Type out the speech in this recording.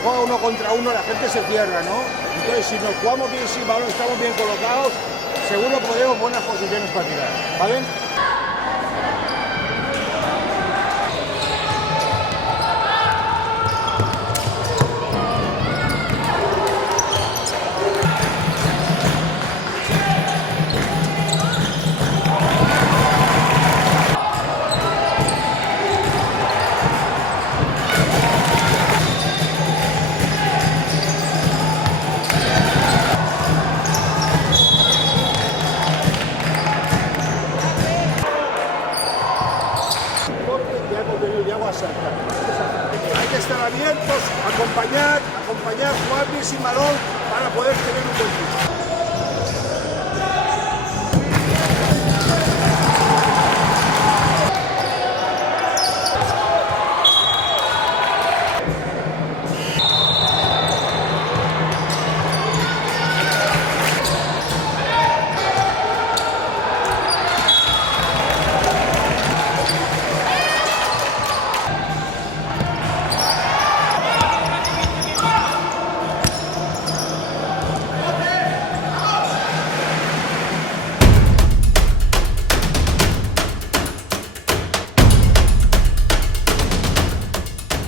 se juega uno contra uno, la gente se cierra, ¿no? Entonces, si nos jugamos bien, si estamos bien colocados, seguro podemos buenas posiciones para tirar, ¿vale? Hay que estar abiertos, acompañar, jugar bien sin balón para poder tener un buen equipo.